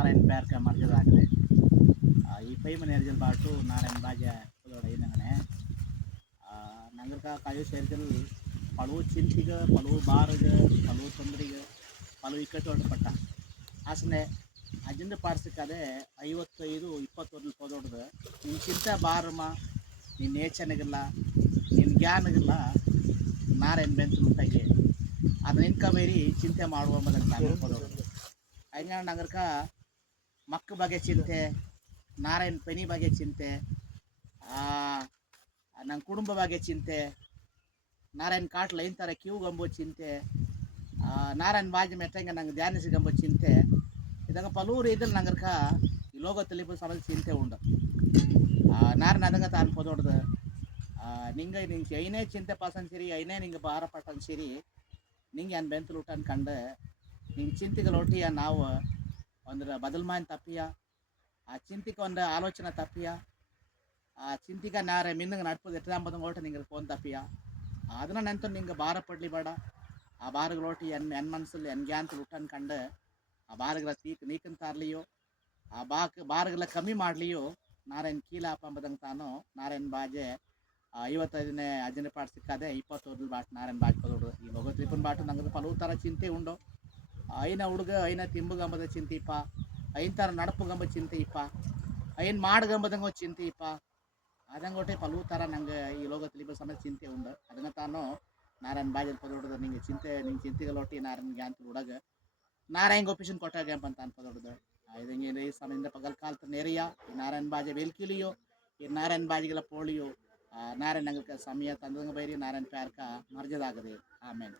नारायण पैर का मर्जद आगले ई पै मन एर्जल बाटू नारायण बाजा पुदोड़ ऐनंगने नगर का कायो सेर्जल पलू चिंतिग पलू बारग पलू ತೊಂದರಿಗ ಪಲು ಇಕ್ಕಟ್ಟೋಡು ಪಟ್ಟ ಆಸನೆ ಅಜಿಂದ ಪಾರ್ಸಕ್ಕದೆ 55 20 ಹೋದೋಡ್ದು ನಿನ್ನ ಚಿಂತೆ ಬಾರಮ್ಮ ನಿನ್ನ ನೇಚನೆಗಿಲ್ಲ ನಿನ್ನ ಜ್ಞಾನಗಿಲ್ಲ ನಾರೇನು ಬೆಂತು ಮುಟ್ಟಾಗಿ ಅದು ನಿನ್ಕ ಬೇರಿ ಚಿಂತೆ ಮಾಡುವ ಮೊದಲು ಹೋದೋಡು ಹಂಗ ನಗರಕ ಮಕ್ಕ ಬಗ್ಗೆ ಚಿಂತೆ ನಾರಾಯಣ ಪೆನಿ ಬಗ್ಗೆ ಚಿಂತೆ ನನ್ನ ಕುಟುಂಬ ಬಗ್ಗೆ ಚಿಂತೆ ನಾರಾಯಣ ಕಾಟ್ಲ ಇಂಥರ ಕ್ಯೂ ಗಂಬೋ ಚಿಂತೆ ನಾರಾಯಣ ಬಾಜಿ ಮೆಟ್ಟಂಗೆ ನಂಗೆ ಧ್ಯಾನಿಸಿಗಂಬ ಚಿಂತೆ ಇದಂಗೆ ಪಲೂರು ಇದ್ರಲ್ಲಿ ನಂಗರ್ಕ ಈ ಲೋಕ ತಲಿಪು ಸಮಸ್ಯೆ ಚಿಂತೆ ಉಂಡು ನಾರನ್ನ ಅದಂಗೆ ತಾನು ಪೊದೊಡ್ದು ನಿಂಗೆ ಐನೇ ಚಿಂತೆ ಪಾಸನ್ ಸಿರಿ ಐನೇ ನಿಂಗೆ ಭಾರ ಪಟ್ಟನ್ ಸಿರಿ ನಿಂಗೆ ಏನು ಬೆಂತಲು ಊಟ ಅನ್ಕಂಡು ನಿಂಗೆ ಚಿಂತೆಗಳೊಟ್ಟಿಯ ನಾವು ಒಂದ್ರ ಬದಲ್ಮಾನ್ ತಪ್ಪಿಯ ಆ ಚಿಂತಿಗೆ ಒಂದು ಆಲೋಚನೆ ತಪ್ಪಿಯ ಆ ಚಿಂತಿಗ ನಾರೆ ಮಿನ್ನಂಗೆ ನಡ್ಪದು ಎಟ್ಟಂಬದಂಗೆ ಓಟ ನಿಂಗೆ ಫೋನ್ ತಪ್ಪಿಯ ಅದನ್ನ ನೆಂತು ನಿಂಗೆ ಭಾರ ಪಡ್ಲಿ ಬೇಡ ಆ ಬಾರುಗಳೋಟಿ ಎನ್ ಮನಸ್ಸಲ್ಲಿ ಎನ್ಗೆ ಅಂತ ಊಟ ಅನ್ಕಂಡು ಆ ಬಾರುಗಳ ನೀಕನ್ ತಾರ್ಲಿಯೋ ಆ ಬಾರುಗಳ ಕಮ್ಮಿ ಮಾಡಲಿಯೋ ನಾರಾಯಣ್ ಕೀಲಾಪ ಅಂಬದಂಗೆ ತಾನು ನಾರಾಯಣ್ ಬಾಜೆ 55ನೇ ಅಜನೆ ಪಾಠ ಸಿಕ್ಕದೆ 20 ಬಾಟ್ ನಾರಾಯಣ್ ಬಾಜ್ ಪದೋಡು ಈ ಲೋಕ ತ್ರಿಪುನ್ ಬಾಟು ನಂಗೆ ಪಲವು ಥರ ಚಿಂತೆ ಉಂಡು ಐನ ಹುಡುಗ ಐನ ತಿಂಬುಗಂಬದ ಚಿಂತೆ ಇಪ್ಪ ಐನ್ ಥರ ನಡಪುಗಂಬ ಚಿಂತೆ ಇಪ್ಪ ಐನ್ ಮಾಡ್ಗಂಬದಂಗ ಚಿಂತೆ ಇಪ್ಪ ಅದಂಗೊಟ್ಟೆ ಪಲವು ಥರ ನಂಗೆ ಈ ಲೋಕ ತ್ರಿಪುರ ಸಮಸ್ಯೆ ಚಿಂತೆ ಉಂಡು ಅದನ್ನ ತಾನು ನಾರಾಯಣ್ ಬಾಜಲ್ ಪದೋಡ್ದು ನಿಂಗೆ ಚಿಂತೆಗಳೊಟ್ಟಿ ನಾರಾಯಣ್ ಗ್ಯಾಂತ ಹುಡುಗ ನಾರಾಯಣ್ ಗೋಪಿಷನ್ ಕೊಟ್ಟಾಗ ಅಂತ ಅನ್ಪದೊಡ್ದು ಇದಂಗೆ ಈ ಸಮಯದಿಂದ ಪಗಲ್ ಕಾಲ್ತ ನೆರೆಯ ಈ ನಾರಾಯಣ್ ಬಾಜೆ ವೆಲ್ಕಿಲಿಯೋ ಈ ನಾರಾಯಣ್ ಬಾಜಿಗೆಲ್ಲ ಪೋಳಿಯೋ ನಾರಾಯಣ್ ನಂಗೆ ಸಮಯ ತಂದಂಗ ಬೈರಿ ನಾರಾಯಣ್ ಪ್ಯಾರ್ಕ ಮರ್ಜದಾಗದೆ ಆಮೇಲೆ